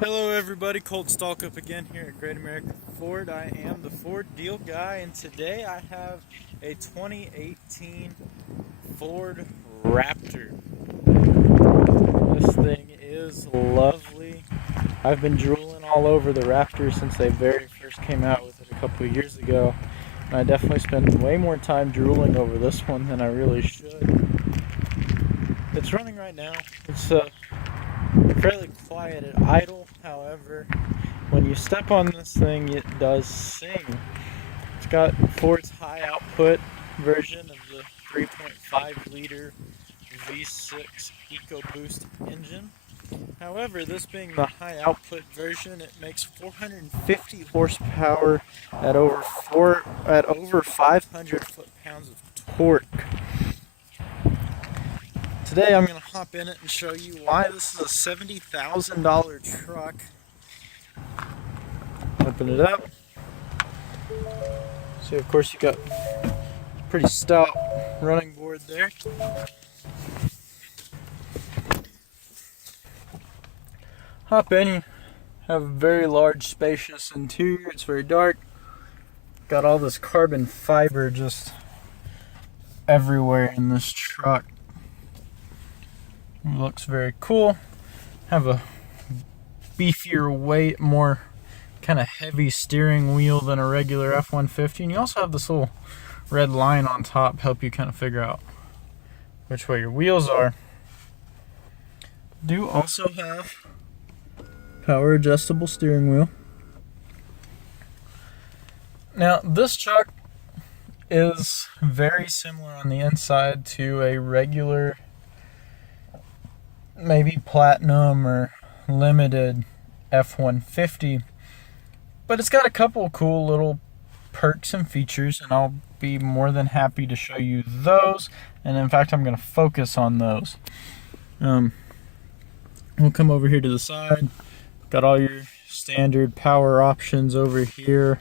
Hello everybody, cstalcup again here at Great American Ford. I am the Ford deal guy, and today I have a 2018 Ford Raptor. This thing is lovely. I've been drooling all over the Raptor since they very first came out with it a couple of years ago. And I definitely spend way more time drooling over this one than I really should. It's running right now. It's fairly quiet at idle. However, when you step on this thing, it does sing. It's got Ford's high output version of the 3.5 liter V6 EcoBoost engine. However, this being the high output version, it makes 450 horsepower at over 500 foot-pounds of torque. Today I'm going to hop in it and show you why this is a $70,000 truck. Open it up. See, of course, you got a pretty stout running board there. Hop in, you have a very large, spacious interior. It's very dark. Got all this carbon fiber just everywhere in this truck. It looks very cool. Have a beefier weight, more kind of heavy steering wheel than a regular F-150, and you also have this little red line on top help you kind of figure out which way your wheels are. Do also have power adjustable steering wheel. Now this truck is very similar on the inside to a regular, maybe platinum or limited F-150, but it's got a couple couple little perks and features, and I'll be more than happy to show you those. And in fact, I'm going to focus on those. We'll come over here to the side. Got all your standard power options over here.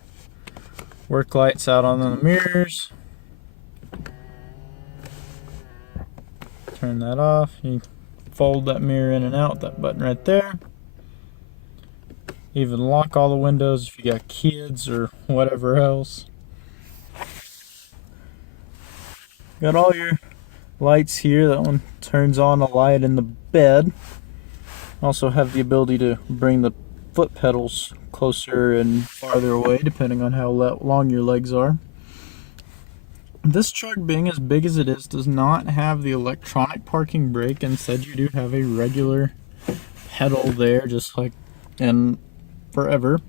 Work lights out on the mirrors. Turn that off. You fold that mirror in and out, that button right there. Even lock all the windows if you got kids or whatever else. Got all your lights here. That one turns on a light in the bed. Also have the ability to bring the foot pedals closer and farther away depending on how long your legs are. This truck, being as big as it is, does not have the electronic parking brake. Instead, you do have a regular pedal there, just like in forever.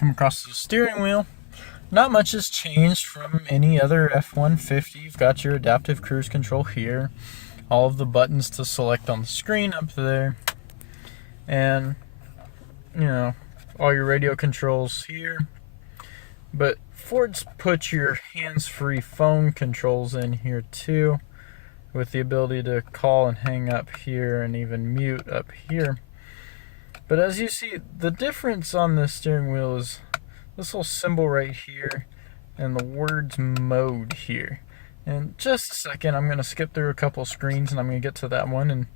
Come across the steering wheel. Not much has changed from any other F-150. You've got your adaptive cruise control here. All of the buttons to select on the screen up there. And, you know, all your radio controls here. But Ford's put your hands-free phone controls in here too, with the ability to call and hang up here and even mute up here. But as you see, the difference on this steering wheel is this little symbol right here and the words mode here. In just a second, I'm going to skip through a couple screens and I'm going to get to that one, and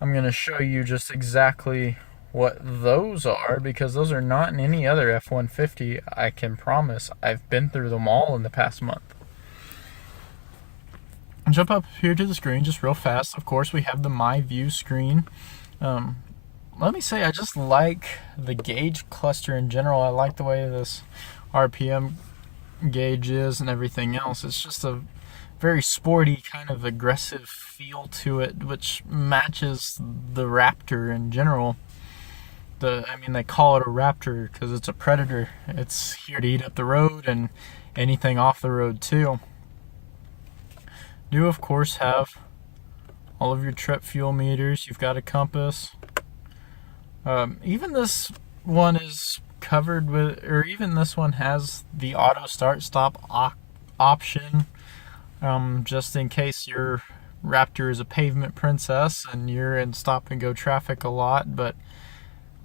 I'm going to show you just exactly what those are, because those are not in any other F-150. I can promise. I've been through them all in the past month. I'll jump up here to the screen just real fast. Of course, we have the My View screen. Let me say, I just like the gauge cluster in general. I like the way this RPM gauge is and everything else. It's just a very sporty, kind of aggressive feel to it, which matches the Raptor in general. They call it a Raptor because it's a predator. It's here to eat up the road and anything off the road too. You, of course, have all of your trip fuel meters. You've got a compass. Even this one is covered with, or even this one has the auto start stop option, just in case your Raptor is a pavement princess and you're in stop and go traffic a lot. But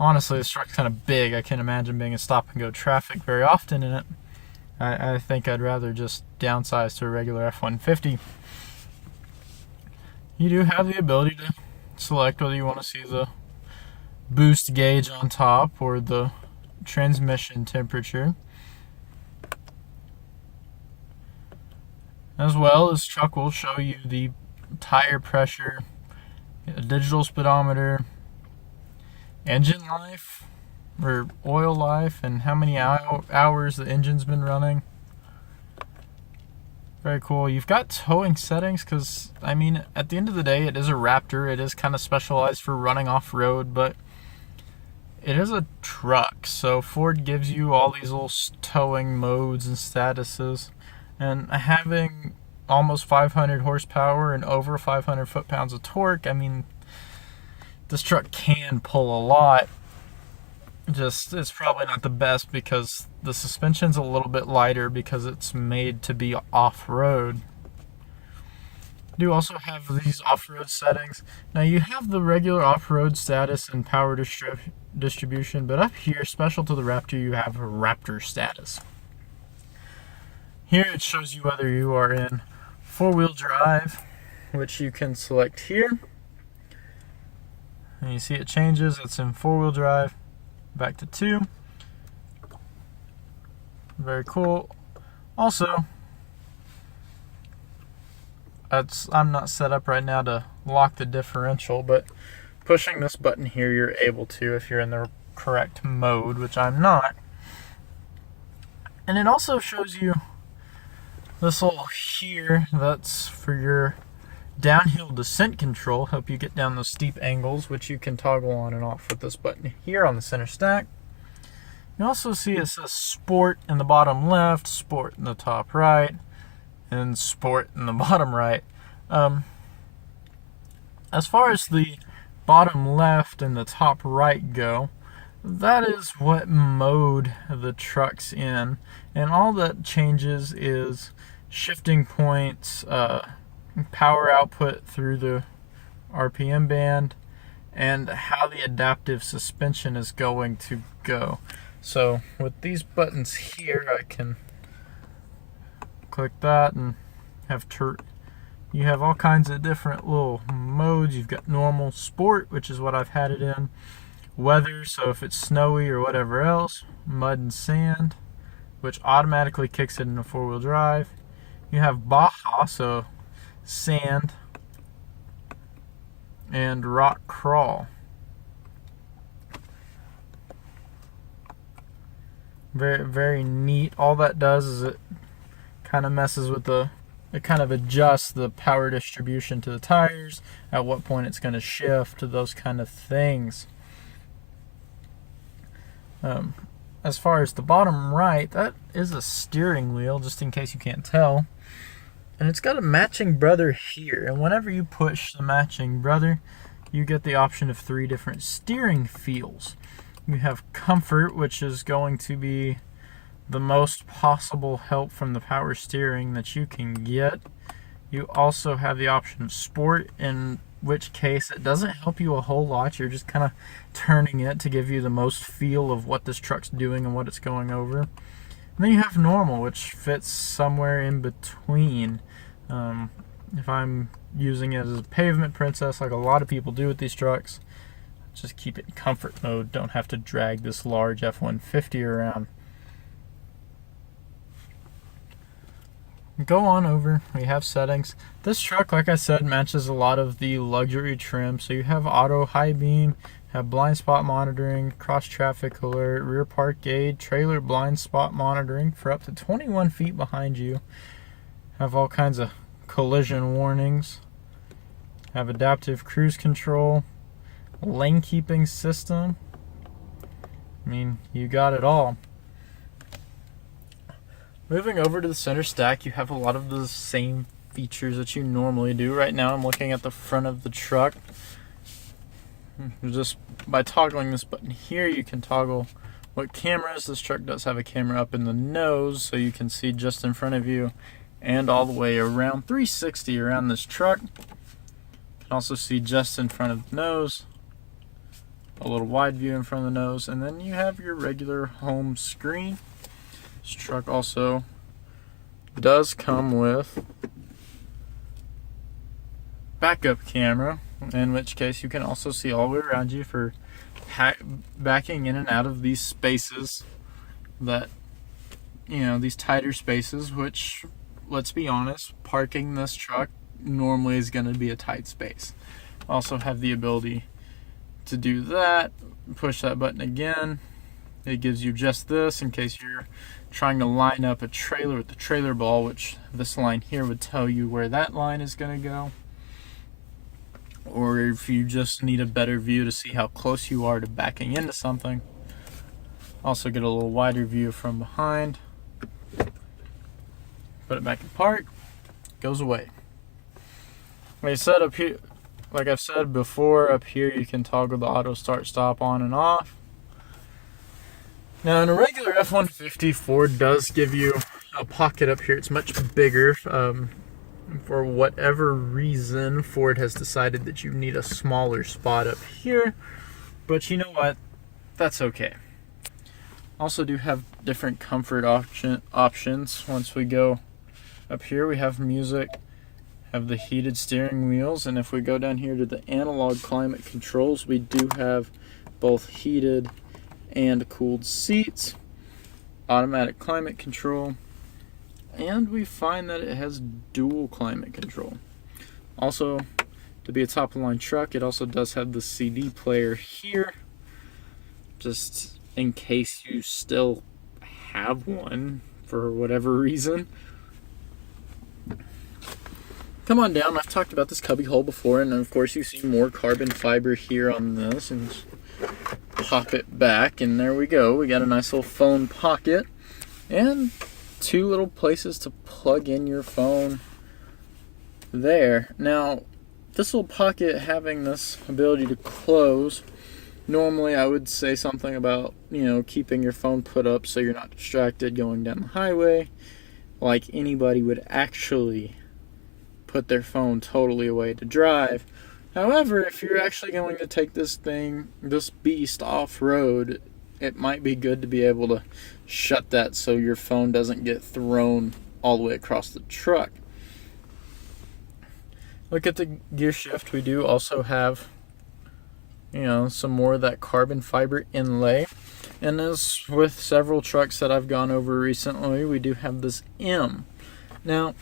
honestly, this truck's kind of big. I can't imagine being in stop and go traffic very often in it. I think I'd rather just downsize to a regular F-150. You do have the ability to select whether you want to see the boost gauge on top, or the transmission temperature. As well, this truck will show you the tire pressure, a digital speedometer, engine life, or oil life, and how many hours the engine's been running. Very cool. You've got towing settings because, I mean, at the end of the day, it is a Raptor. It is kind of specialized for running off-road, but it is a truck. So Ford gives you all these little towing modes and statuses. And having almost 500 horsepower and over 500 foot-pounds of torque, I mean, this truck can pull a lot. Just, it's probably not the best because the suspension's a little bit lighter because it's made to be off-road. You do also have these off-road settings. Now you have the regular off-road status and power distribution, but up here, special to the Raptor, you have a Raptor status. Here it shows you whether you are in four-wheel drive, which you can select here. And you see it changes. It's in four-wheel drive. Back to 2. Very cool. Also, I'm not set up right now to lock the differential, but pushing this button here, you're able to if you're in the correct mode, which I'm not. And it also shows you this little here, that's for your downhill descent control, help you get down those steep angles, which you can toggle on and off with this button here on the center stack. You also see it says Sport in the bottom left, Sport in the top right, and Sport in the bottom right. As far as the bottom left and the top right go, that is what mode the truck's in, and all that changes is shifting points, power output through the RPM band, and how the adaptive suspension is going to go. So with these buttons here, I can click that and have you have all kinds of different little modes. You've got normal, sport, which is what I've had it in, weather, so if it's snowy or whatever else, mud and sand, which automatically kicks it into four-wheel drive. You have Baja, so sand, and rock crawl. Very, very neat. All that does is it kind of messes with it kind of adjusts the power distribution to the tires, at what point it's going to shift, those kind of things. As far as the bottom right, that is a steering wheel, just in case you can't tell. And it's got a matching brother here. And whenever you push the matching brother, you get the option of 3 different steering feels. You have comfort, which is going to be the most possible help from the power steering that you can get. You also have the option of sport, in which case it doesn't help you a whole lot. You're just kind of turning it to give you the most feel of what this truck's doing and what it's going over. And then you have normal, which fits somewhere in between. If I'm using it as a pavement princess, like a lot of people do with these trucks, just keep it in comfort mode. Don't have to drag this large F-150 around. Go on over, we have settings. This truck, like I said, matches a lot of the luxury trim. So you have auto high beam, have blind spot monitoring, cross traffic alert, rear park aid, trailer blind spot monitoring for up to 21 feet behind you. Have all kinds of collision warnings. Have adaptive cruise control, lane keeping system. I mean, you got it all. Moving over to the center stack, you have a lot of the same features that you normally do. Right now I'm looking at the front of the truck. Just by toggling this button here, you can toggle what cameras. This truck does have a camera up in the nose, so you can see just in front of you and all the way around 360 around this truck. You can also see just in front of the nose, a little wide view in front of the nose, and then you have your regular home screen. This truck also does come with backup camera, in which case you can also see all the way around you for backing in and out of these spaces that, these tighter spaces, which, let's be honest, parking this truck normally is going to be a tight space. Also have the ability to do that, push that button again. It gives you just this in case you're trying to line up a trailer with the trailer ball, which this line here would tell you where that line is going to go. Or if you just need a better view to see how close you are to backing into something. Also get a little wider view from behind. Put it back in park, goes away. Like I said up here, like I've said before, up here you can toggle the auto start stop on and off. Now in a regular F-150, Ford does give you a pocket up here. It's much bigger. For whatever reason, Ford has decided that you need a smaller spot up here. But you know what? That's okay. Also do have different comfort options. Once we go up here, we have music, have the heated steering wheels, and if we go down here to the analog climate controls, we do have both heated and cooled seats, automatic climate control, and we find that it has dual climate control. Also, to be a top of the line truck, it also does have the CD player here, just in case you still have one for whatever reason. Come on down. I've talked about this cubby hole before, and of course you see more carbon fiber here on this, and pop it back, and there we go. We got a nice little phone pocket and two little places to plug in your phone there. Now, this little pocket having this ability to close, normally I would say something about, keeping your phone put up so you're not distracted going down the highway, like anybody would actually put their phone totally away to drive. However, if you're actually going to take this beast off-road, it might be good to be able to shut that so your phone doesn't get thrown all the way across the truck. Look at the gear shift. We do also have, some more of that carbon fiber inlay. And as with several trucks that I've gone over recently, we do have this M. Now,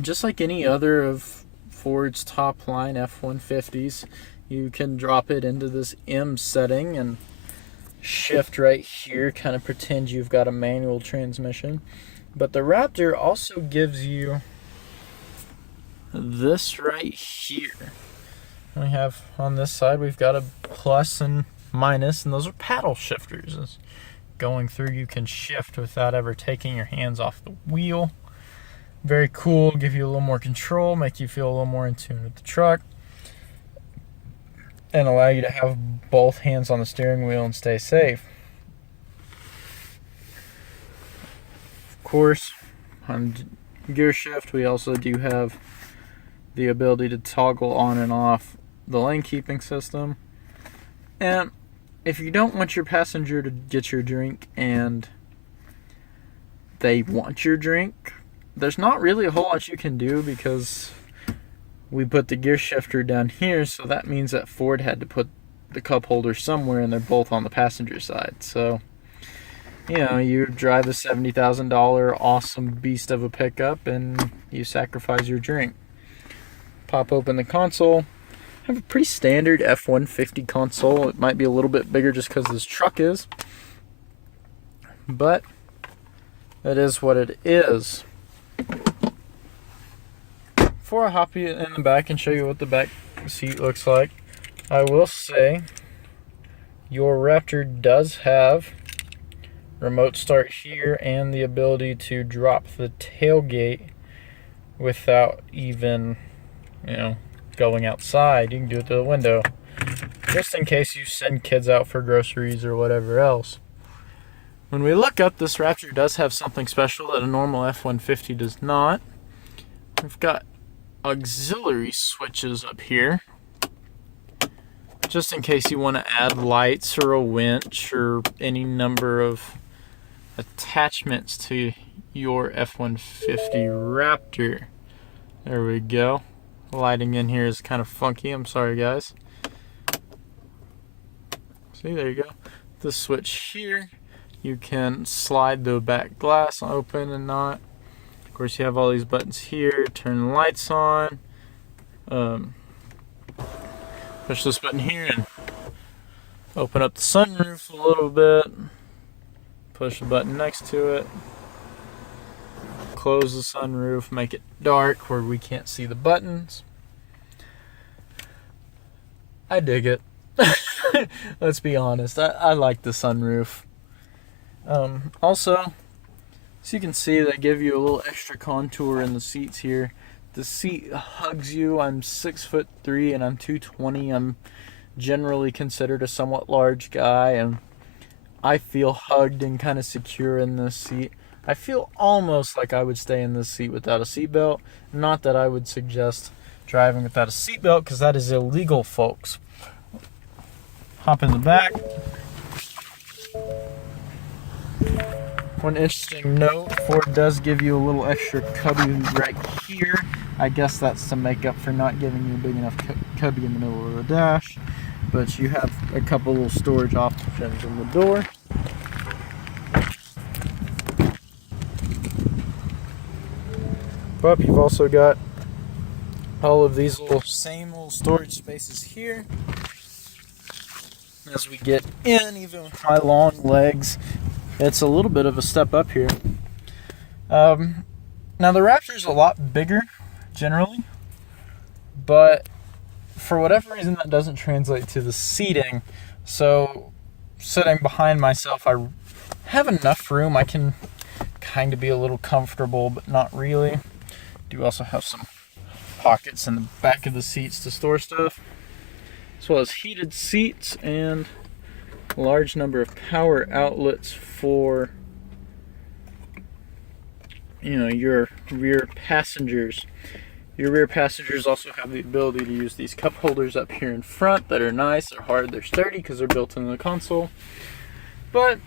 just like any other of Ford's top line F-150s, you can drop it into this M setting and shift right here, kind of pretend you've got a manual transmission. But the Raptor also gives you this right here. We have on this side, we've got a plus and minus, and those are paddle shifters. As going through, you can shift without ever taking your hands off the wheel. Very cool, give you a little more control, make you feel a little more in tune with the truck, and allow you to have both hands on the steering wheel and stay safe. Of course, on gear shift, we also do have the ability to toggle on and off the lane keeping system. And if you don't want your passenger to get your drink and they want your drink, there's not really a whole lot you can do, because we put the gear shifter down here, so that means that Ford had to put the cup holder somewhere, and they're both on the passenger side. So, you drive a $70,000 awesome beast of a pickup, and you sacrifice your drink. Pop open the console. I have a pretty standard F-150 console. It might be a little bit bigger just because this truck is, but it is what it is. Before I hop you in the back and show you what the back seat looks like, I will say your Raptor does have remote start here and the ability to drop the tailgate without even, going outside. You can do it through the window, just in case you send kids out for groceries or whatever else. When we look up, this Raptor does have something special that a normal F-150 does not. We've got auxiliary switches up here, just in case you want to add lights or a winch or any number of attachments to your F-150 Raptor. There we go. The lighting in here is kind of funky. I'm sorry, guys. See, there you go. This switch here, you can slide the back glass open and not. Of course, you have all these buttons here. Turn the lights on. Push this button here and open up the sunroof a little bit. Push the button next to it. Close the sunroof, make it dark where we can't see the buttons. I dig it. Let's be honest, I like the sunroof. Also, so you can see they give you a little extra contour in the seats here. The seat hugs you. I'm 6'3" and I'm 220. I'm generally considered a somewhat large guy, and I feel hugged and kind of secure in this seat. I feel almost like I would stay in this seat without a seatbelt. Not that I would suggest driving without a seatbelt, because that is illegal, folks. Hop in the back. One interesting note, Ford does give you a little extra cubby right here. I guess that's to make up for not giving you a big enough cubby in the middle of the dash. But you have a couple little storage options in the door. But you've also got all of these same little storage spaces here. As we get in, even with my long legs, it's a little bit of a step up here. Now the Raptor's a lot bigger, generally, but for whatever reason that doesn't translate to the seating. So sitting behind myself, I have enough room. I can kind of be a little comfortable, but not really. Do also have some pockets in the back of the seats to store stuff, as well as heated seats and a large number of power outlets for, your rear passengers. Your rear passengers also have the ability to use these cup holders up here in front that are nice. They're hard, they're sturdy because they're built into the console. But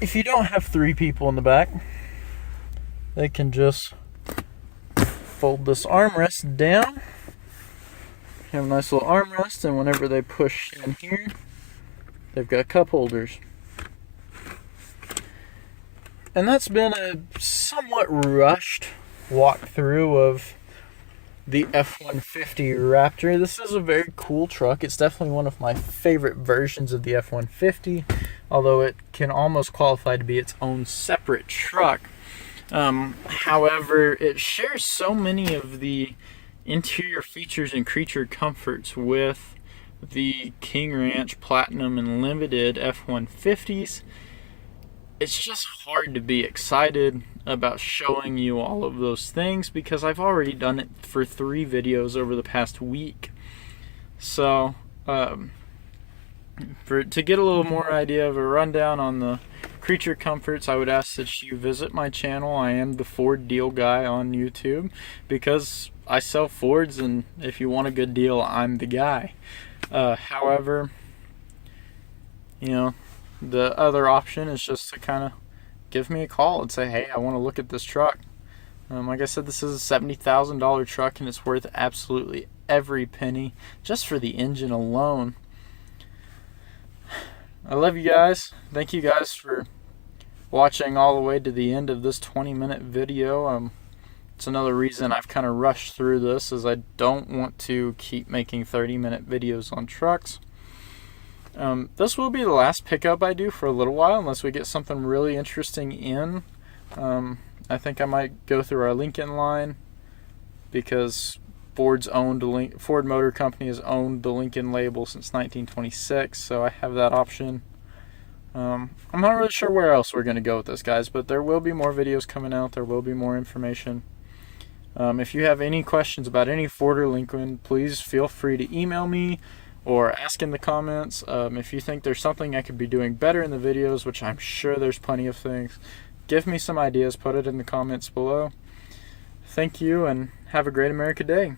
if you don't have 3 people in the back, they can just fold this armrest down. Have a nice little armrest, and whenever they push in here, they've got cup holders. And that's been a somewhat rushed walkthrough of the F-150 Raptor. This is a very cool truck. It's definitely one of my favorite versions of the F-150, although it can almost qualify to be its own separate truck. However, it shares so many of the interior features and creature comforts with the King Ranch Platinum and Limited F-150s. It's just hard to be excited about showing you all of those things because I've already done it for 3 videos over the past week. So, to get a little more idea of a rundown on the creature comforts, I would ask that you visit my channel. I am the Ford Deal Guy on YouTube because I sell Fords, and if you want a good deal, I'm the guy. However, the other option is just to kind of give me a call and say, hey, I want to look at this truck. Like I said, this is a $70,000 truck, and it's worth absolutely every penny just for the engine alone. I love you guys. Thank you guys for watching all the way to the end of this 20-minute video. It's another reason I've kind of rushed through this, is I don't want to keep making 30-minute videos on trucks. This will be the last pickup I do for a little while, unless we get something really interesting in. I think I might go through our Lincoln line, because Ford Motor Company has owned the Lincoln label since 1926, so I have that option. I'm not really sure where else we're going to go with this, guys, but there will be more videos coming out. There will be more information. If you have any questions about any Ford or Lincoln, please feel free to email me or ask in the comments. If you think there's something I could be doing better in the videos, which I'm sure there's plenty of things, give me some ideas. Put it in the comments below. Thank you, and have a great America Day.